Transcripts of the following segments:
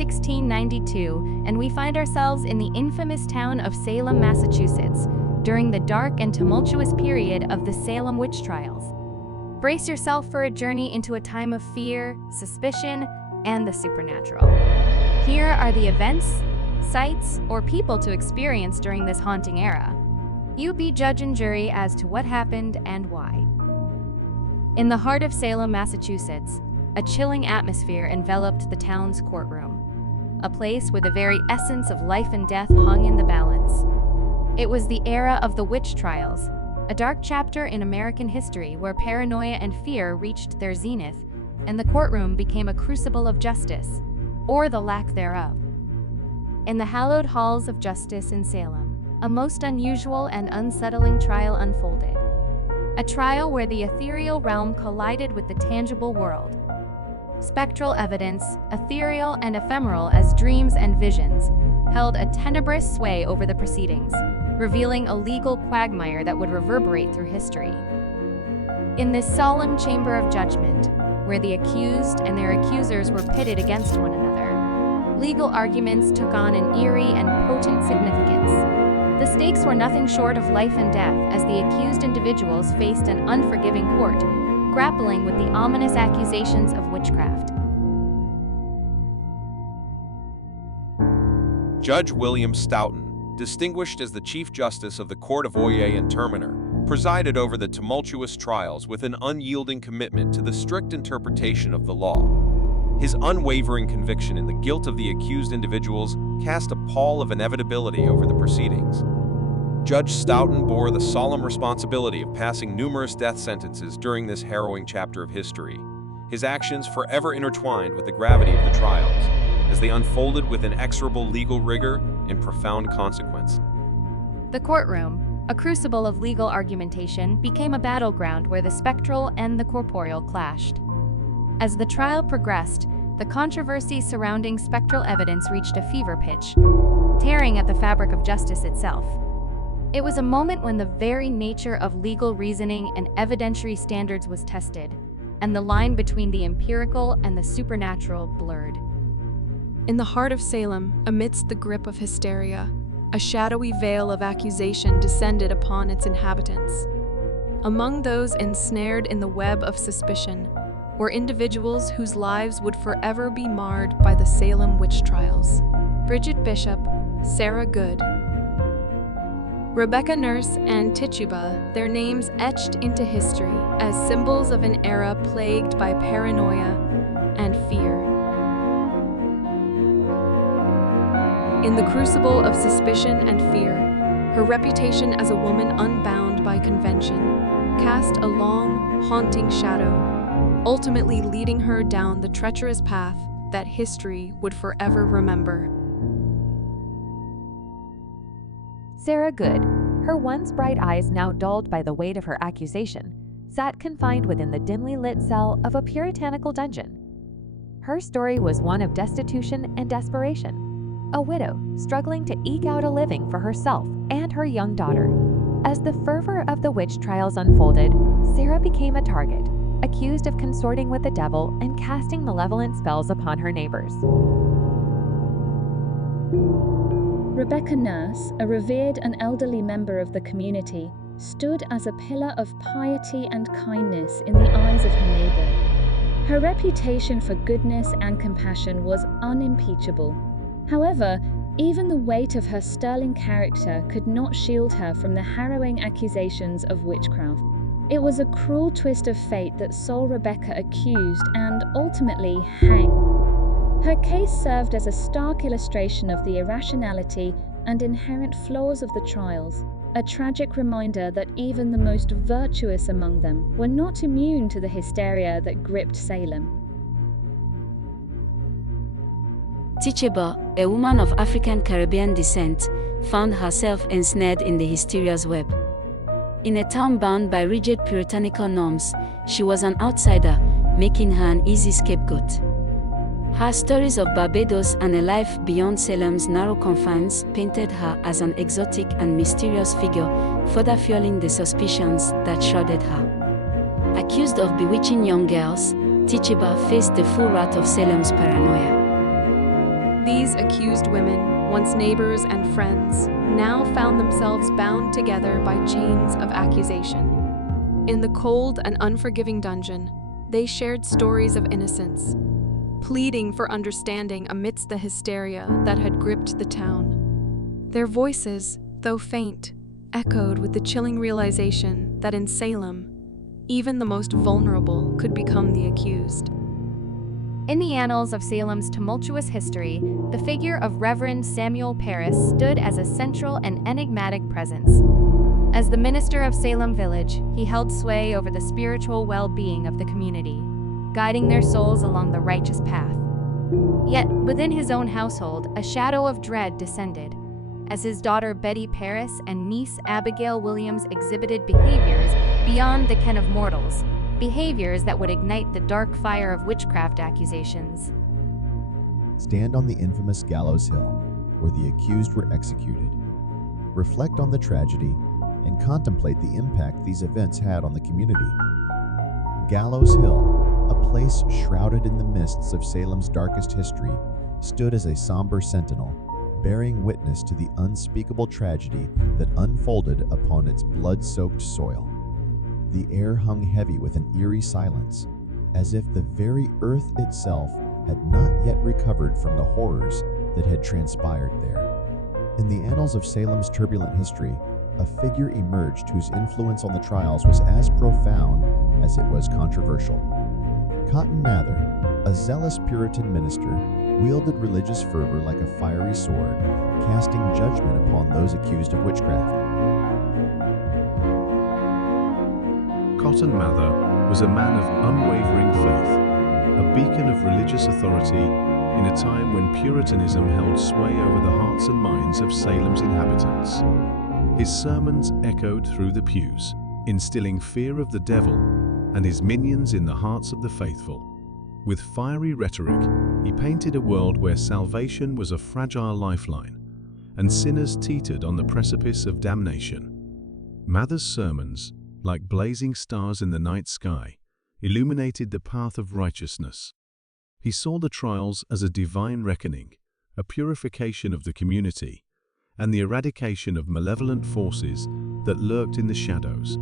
1692, and we find ourselves in the infamous town of Salem, Massachusetts, during the dark and tumultuous period of the Salem witch trials. Brace yourself for a journey into a time of fear, suspicion, and the supernatural. Here are the events, sights, or people to experience during this haunting era. You be judge and jury as to what happened and why. In the heart of Salem, Massachusetts, a chilling atmosphere enveloped the town's courtroom, a place where the very essence of life and death hung in the balance. It was the era of the witch trials, a dark chapter in American history where paranoia and fear reached their zenith, and the courtroom became a crucible of justice, or the lack thereof. In the hallowed halls of justice in Salem, a most unusual and unsettling trial unfolded. A trial where the ethereal realm collided with the tangible world. Spectral evidence, ethereal and ephemeral as dreams and visions, held a tenebrous sway over the proceedings, revealing a legal quagmire that would reverberate through history. In this solemn chamber of judgment, where the accused and their accusers were pitted against one another, legal arguments took on an eerie and potent significance. The stakes were nothing short of life and death as the accused individuals faced an unforgiving court, grappling with the ominous accusations of witchcraft. Judge William Stoughton, distinguished as the Chief Justice of the Court of Oyez and Terminer, presided over the tumultuous trials with an unyielding commitment to the strict interpretation of the law. His unwavering conviction in the guilt of the accused individuals cast a pall of inevitability over the proceedings. Judge Stoughton bore the solemn responsibility of passing numerous death sentences during this harrowing chapter of history, his actions forever intertwined with the gravity of the trials, as they unfolded with inexorable legal rigor and profound consequence. The courtroom, a crucible of legal argumentation, became a battleground where the spectral and the corporeal clashed. As the trial progressed, the controversy surrounding spectral evidence reached a fever pitch, tearing at the fabric of justice itself. It was a moment when the very nature of legal reasoning and evidentiary standards was tested, and the line between the empirical and the supernatural blurred. In the heart of Salem, amidst the grip of hysteria, a shadowy veil of accusation descended upon its inhabitants. Among those ensnared in the web of suspicion were individuals whose lives would forever be marred by the Salem witch trials. Bridget Bishop, Sarah Good, Rebecca Nurse, and Tituba, their names etched into history as symbols of an era plagued by paranoia and fear. In the crucible of suspicion and fear, her reputation as a woman unbound by convention cast a long, haunting shadow, ultimately leading her down the treacherous path that history would forever remember. Sarah Good, her once bright eyes now dulled by the weight of her accusation, sat confined within the dimly lit cell of a puritanical dungeon. Her story was one of destitution and desperation, a widow struggling to eke out a living for herself and her young daughter. As the fervor of the witch trials unfolded, Sarah became a target, accused of consorting with the devil and casting malevolent spells upon her neighbors. Rebecca Nurse, a revered and elderly member of the community, stood as a pillar of piety and kindness in the eyes of her neighbor. Her reputation for goodness and compassion was unimpeachable. However, even the weight of her sterling character could not shield her from the harrowing accusations of witchcraft. It was a cruel twist of fate that saw Rebecca accused and ultimately hanged. Her case served as a stark illustration of the irrationality and inherent flaws of the trials, a tragic reminder that even the most virtuous among them were not immune to the hysteria that gripped Salem. Tituba, a woman of African Caribbean descent, found herself ensnared in the hysteria's web. In a town bound by rigid puritanical norms, she was an outsider, making her an easy scapegoat. Her stories of Barbados and a life beyond Salem's narrow confines painted her as an exotic and mysterious figure, further fueling the suspicions that shrouded her. Accused of bewitching young girls, Tituba faced the full wrath of Salem's paranoia. These accused women, once neighbors and friends, now found themselves bound together by chains of accusation. In the cold and unforgiving dungeon, they shared stories of innocence, pleading for understanding amidst the hysteria that had gripped the town. Their voices, though faint, echoed with the chilling realization that in Salem, even the most vulnerable could become the accused. In the annals of Salem's tumultuous history, the figure of Reverend Samuel Parris stood as a central and enigmatic presence. As the minister of Salem Village, he held sway over the spiritual well-being of the community, guiding their souls along the righteous path. Yet, within his own household, a shadow of dread descended, as his daughter Betty Parris and niece Abigail Williams exhibited behaviors beyond the ken of mortals, behaviors that would ignite the dark fire of witchcraft accusations. Stand on the infamous Gallows Hill, where the accused were executed. Reflect on the tragedy and contemplate the impact these events had on the community. Gallows Hill, a place shrouded in the mists of Salem's darkest history, stood as a somber sentinel, bearing witness to the unspeakable tragedy that unfolded upon its blood-soaked soil. The air hung heavy with an eerie silence, as if the very earth itself had not yet recovered from the horrors that had transpired there. In the annals of Salem's turbulent history, a figure emerged whose influence on the trials was as profound as it was controversial. Cotton Mather, a zealous Puritan minister, wielded religious fervor like a fiery sword, casting judgment upon those accused of witchcraft. Cotton Mather was a man of unwavering faith, a beacon of religious authority in a time when Puritanism held sway over the hearts and minds of Salem's inhabitants. His sermons echoed through the pews, instilling fear of the devil and his minions in the hearts of the faithful. With fiery rhetoric, he painted a world where salvation was a fragile lifeline, and sinners teetered on the precipice of damnation. Mather's sermons, like blazing stars in the night sky, illuminated the path of righteousness. He saw the trials as a divine reckoning, a purification of the community, and the eradication of malevolent forces that lurked in the shadows.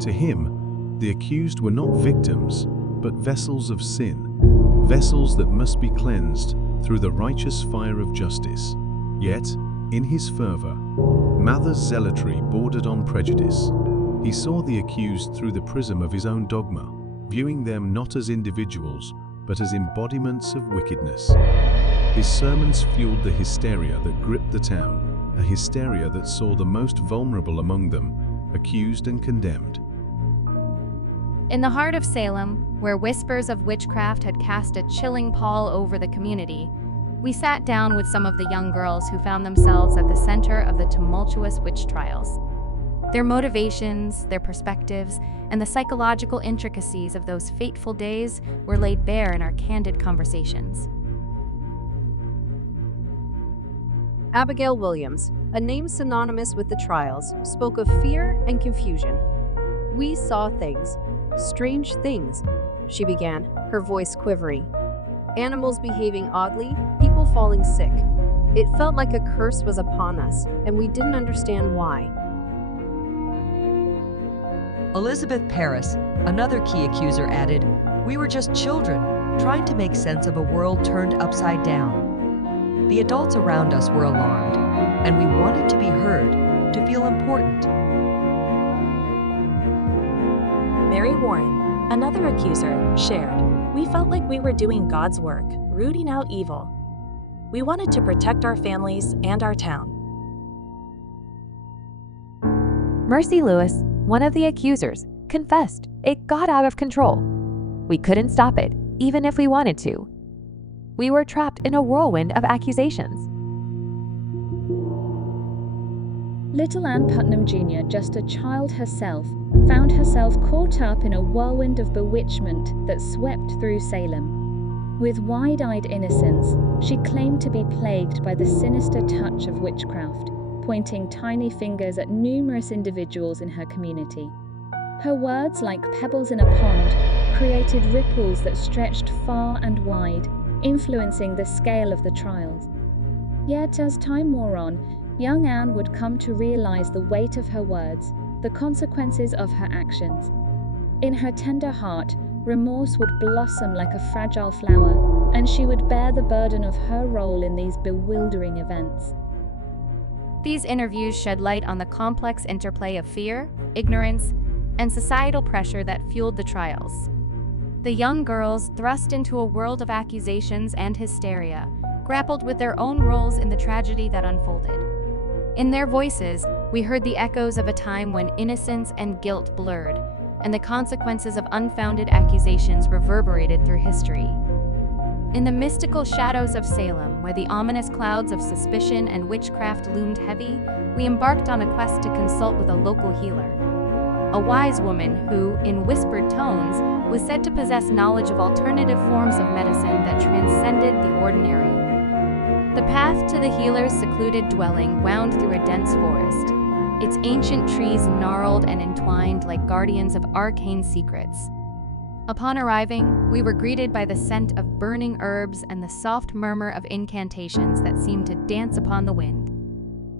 To him, the accused were not victims, but vessels of sin, vessels that must be cleansed through the righteous fire of justice. Yet, in his fervor, Mather's zealotry bordered on prejudice. He saw the accused through the prism of his own dogma, viewing them not as individuals, but as embodiments of wickedness. His sermons fueled the hysteria that gripped the town, a hysteria that saw the most vulnerable among them accused and condemned. In the heart of Salem, where whispers of witchcraft had cast a chilling pall over the community, we sat down with some of the young girls who found themselves at the center of the tumultuous witch trials. Their motivations, their perspectives, and the psychological intricacies of those fateful days were laid bare in our candid conversations. Abigail Williams, a name synonymous with the trials, spoke of fear and confusion. "We saw things, strange things," she began, her voice quivering. "Animals behaving oddly, people falling sick. It felt like a curse was upon us, and we didn't understand why." Elizabeth Parris, another key accuser, added, "We were just children, trying to make sense of a world turned upside down. The adults around us were alarmed, and we wanted to be heard, to feel important." Mary Warren, another accuser, shared, "We felt like we were doing God's work, rooting out evil. We wanted to protect our families and our town." Mercy Lewis, one of the accusers, confessed it got out of control. We couldn't stop it, even if we wanted to. We were trapped in a whirlwind of accusations. Little Ann Putnam Jr., just a child herself, found herself caught up in a whirlwind of bewitchment that swept through Salem. With wide-eyed innocence, she claimed to be plagued by the sinister touch of witchcraft, pointing tiny fingers at numerous individuals in her community. Her words, like pebbles in a pond, created ripples that stretched far and wide, influencing the scale of the trials. Yet, as time wore on, young Anne would come to realize the weight of her words, the consequences of her actions. In her tender heart, remorse would blossom like a fragile flower, and she would bear the burden of her role in these bewildering events. These interviews shed light on the complex interplay of fear, ignorance, and societal pressure that fueled the trials. The young girls, thrust into a world of accusations and hysteria, grappled with their own roles in the tragedy that unfolded. In their voices, we heard the echoes of a time when innocence and guilt blurred, and the consequences of unfounded accusations reverberated through history. In the mystical shadows of Salem, where the ominous clouds of suspicion and witchcraft loomed heavy, we embarked on a quest to consult with a local healer. A wise woman who, in whispered tones, was said to possess knowledge of alternative forms of medicine that transcended the ordinary. The path to the healer's secluded dwelling wound through a dense forest, its ancient trees gnarled and entwined like guardians of arcane secrets. Upon arriving, we were greeted by the scent of burning herbs and the soft murmur of incantations that seemed to dance upon the wind.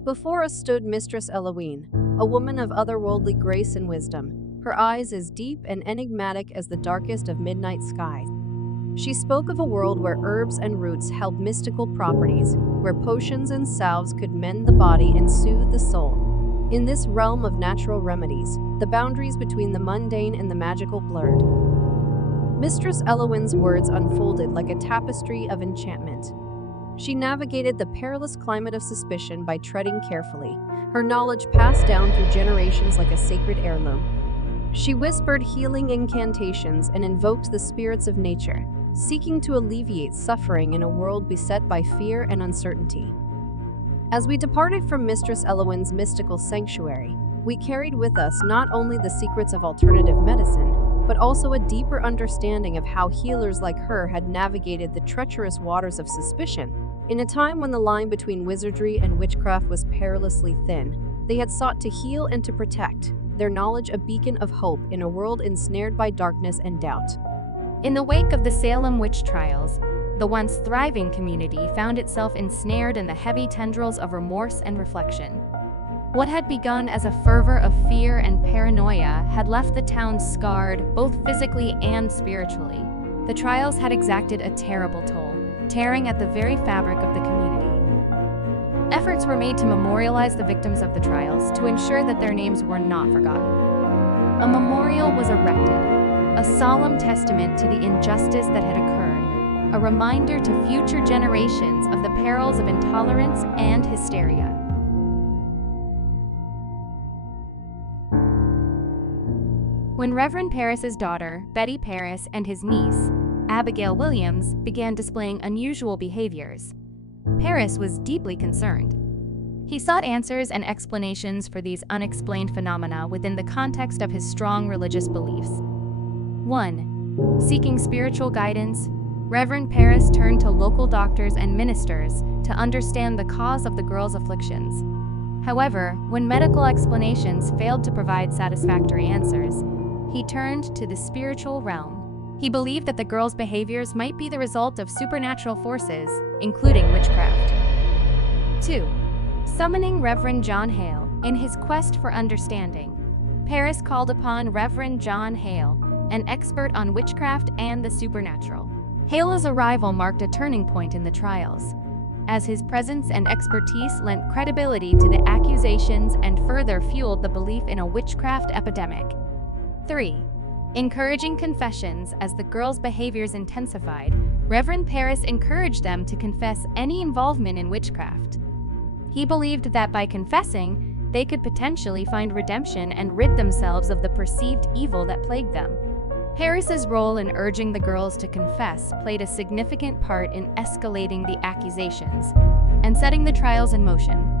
Before us stood Mistress Eloine, a woman of otherworldly grace and wisdom, her eyes as deep and enigmatic as the darkest of midnight skies. She spoke of a world where herbs and roots held mystical properties, where potions and salves could mend the body and soothe the soul. In this realm of natural remedies, the boundaries between the mundane and the magical blurred. Mistress Eloine's words unfolded like a tapestry of enchantment. She navigated the perilous climate of suspicion by treading carefully, her knowledge passed down through generations like a sacred heirloom. She whispered healing incantations and invoked the spirits of nature, seeking to alleviate suffering in a world beset by fear and uncertainty. As we departed from Mistress Eloine's mystical sanctuary, we carried with us not only the secrets of alternative medicine, but also a deeper understanding of how healers like her had navigated the treacherous waters of suspicion. In a time when the line between wizardry and witchcraft was perilously thin, they had sought to heal and to protect, their knowledge a beacon of hope in a world ensnared by darkness and doubt. In the wake of the Salem witch trials, the once thriving community found itself ensnared in the heavy tendrils of remorse and reflection. What had begun as a fervor of fear and paranoia had left the town scarred, both physically and spiritually. The trials had exacted a terrible toll, tearing at the very fabric of the community. Efforts were made to memorialize the victims of the trials to ensure that their names were not forgotten. A memorial was erected, a solemn testament to the injustice that had occurred, a reminder to future generations of the perils of intolerance and hysteria. When Reverend Parris's daughter, Betty Parris, and his niece, Abigail Williams, began displaying unusual behaviors, Parris was deeply concerned. He sought answers and explanations for these unexplained phenomena within the context of his strong religious beliefs. 1. Seeking spiritual guidance, Reverend Parris turned to local doctors and ministers to understand the cause of the girl's afflictions. However, when medical explanations failed to provide satisfactory answers, he turned to the spiritual realm. He believed that the girl's behaviors might be the result of supernatural forces, including witchcraft. 2. Summoning Reverend John Hale. In his quest for understanding, Parris called upon Reverend John Hale, an expert on witchcraft and the supernatural. Hale's arrival marked a turning point in the trials, as his presence and expertise lent credibility to the accusations and further fueled the belief in a witchcraft epidemic. 3. Encouraging confessions. As the girls' behaviors intensified, Reverend Parris encouraged them to confess any involvement in witchcraft. He believed that by confessing, they could potentially find redemption and rid themselves of the perceived evil that plagued them. Parris's role in urging the girls to confess played a significant part in escalating the accusations and setting the trials in motion.